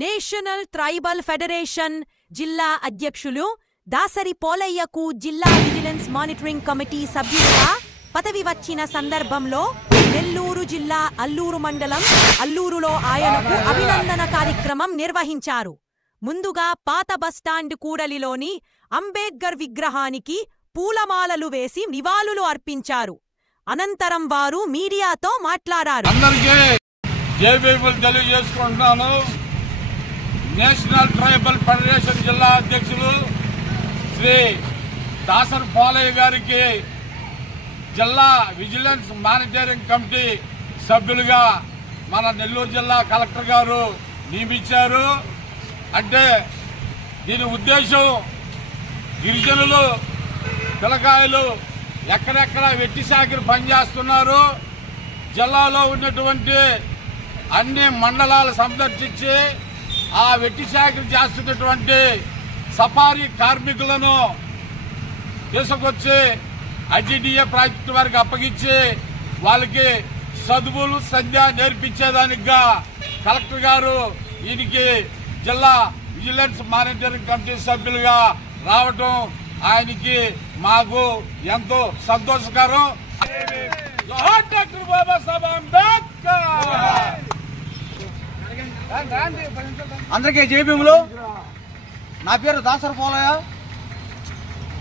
National tribal federation జిల్లా అధ్యక్షులు దాసరి పోలయ్యకు జిల్లా విజిలెన్స్ మానిటరింగ్ కమిటీ సభ్యులుగా పదవి వచ్చిన సందర్భంలో నెల్లూరు జిల్లా అల్లూరు మండలం అల్లూరులో ఆయనకు అభినందన కార్యక్రమం నిర్వహించారు. ముందుగా పాత బస్టాండ్ కూడలిలోని అంబేద్కర్ విగ్రహానికి పూలమాలలు వేసి నివాళులు అర్పించారు. అనంతరం వారు మీడియాతో మాట్లాడారు. నేషనల్ ట్రైబల్ ఫెడరేషన్ జిల్లా అధ్యక్షులు శ్రీ దాసరి పోలయ్య గారికి జిల్లా విజిలెన్స్ మానిటరింగ్ కమిటీ సభ్యులుగా మన నెల్లూరు జిల్లా కలెక్టర్ గారు నియమించారు. అంటే దీని ఉద్దేశం గిరిజనులు పిల్లకాయలు ఎక్కడెక్కడ వెట్టి చాకిరి పనిచేస్తున్నారు, జిల్లాలో ఉన్నటువంటి అన్ని మండలాలు సందర్శించి ఆ వెట్టి చాకిరి చేస్తున్నటువంటి సఫారీ కార్మికులను తీసుకొచ్చి ఐటీడీఏ ప్రాజెక్టు వారికి అప్పగించి వాళ్ళకి చదువులు సంధ్య నేర్పించేదానిగా కలెక్టర్ గారు ఈయనకి జిల్లా విజిలెన్స్ మానిటరింగ్ కమిటీ సభ్యులుగా రావటం ఆయనకి మాకు ఎంతో సంతోషకరం. డాక్టర్ బాబాసాహెబ్ అంబేద్కర్. అందరికీ జైభీములు. నా పేరు దాసరి పోలయ్య.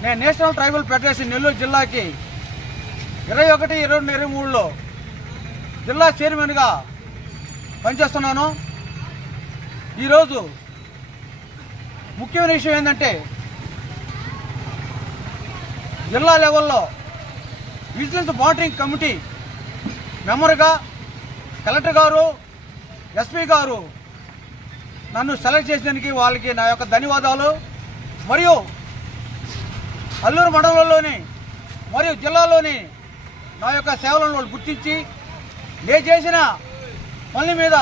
నేను నేషనల్ ట్రైబల్ ఫెడరేషన్ నెల్లూరు జిల్లాకి 21/22/23లో జిల్లా చైర్మన్గా పనిచేస్తున్నాను. ఈరోజు ముఖ్యమైన విషయం ఏంటంటే జిల్లా లెవెల్లో విజిలెన్స్ మానిటరింగ్ కమిటీ మెంబర్గా కలెక్టర్ గారు, ఎస్పీ గారు నన్ను సెలెక్ట్ చేసినందుకు వాళ్ళకి నా యొక్క ధన్యవాదాలు. మరియు అల్లూరు మండలంలోని మరియు జిల్లాలోని నా యొక్క సేవలను వాళ్ళు గుర్తించి నేను చేసిన పనుల మీద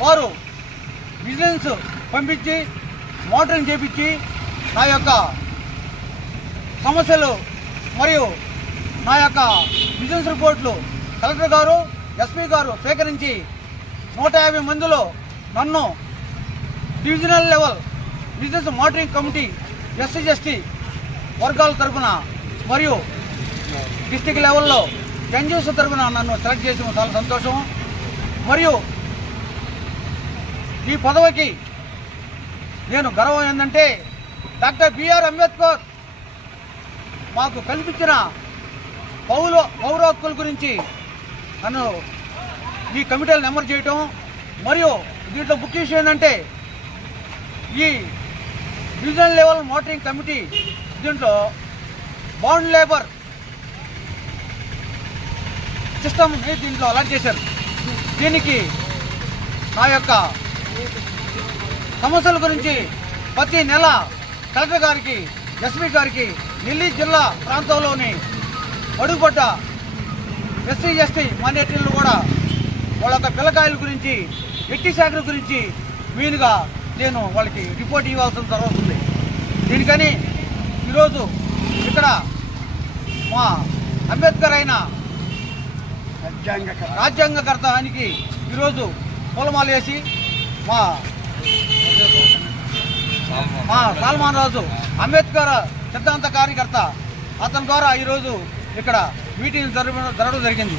వారు విజిలెన్స్ పంపించి మానిటరింగ్ చేపించి నా యొక్క సమస్యలు మరియు నా యొక్క విజిలెన్స్ రిపోర్ట్లు కలెక్టర్ గారు, ఎస్పీ గారు సేకరించి 150 మందిలో నన్ను divisional level vigilance monitoring committee SC ST వర్గాల తరఫున మరియు డిస్టిక్ లెవెల్లో ఎన్జిఓస్ తరఫున నన్ను సెలెక్ట్ చేసిన చాలా సంతోషం. మరియు ఈ పదవికి నేను గర్వం ఏంటంటే డాక్టర్ బిఆర్ అంబేద్కర్ మాకు కల్పించిన పౌర హక్కుల గురించి నన్ను ఈ కమిటీలు నెంబర్ చేయటం. మరియు దీంట్లో ముఖ్య విషయం ఏంటంటే ఈ డివిజనల్ లెవెల్ మానిటరింగ్ కమిటీ దీంట్లో బాండ్ లేబర్ సిస్టమ్ దీంట్లో అలాట్ చేశారు. దీనికి నా యొక్క సమస్యల గురించి ప్రతి నెల కలెక్టర్ గారికి, ఎస్పీ గారికి నెల్లూరు జిల్లా ప్రాంతంలోని అడుగుపడ్డ ఎస్సీ ఎస్టీ మైనారిటీలు కూడా వాళ్ళ యొక్క పిల్లకాయల గురించి, వెట్టి చాకిరి గురించి మెయిన్గా నేను వాళ్ళకి రిపోర్ట్ ఇవ్వాల్సిన జరుగుతుంది. దీనికని ఈరోజు ఇక్కడ మా అంబేద్కర్ అయిన రాజ్యాంగకర్త ఆయనకి ఈరోజు పూలమాల వేసి మా సల్మాన్ రాజు అంబేద్కర్ సిద్ధాంత కార్యకర్త అతని ద్వారా ఈరోజు ఇక్కడ మీటింగ్ జరగడం జరిగింది.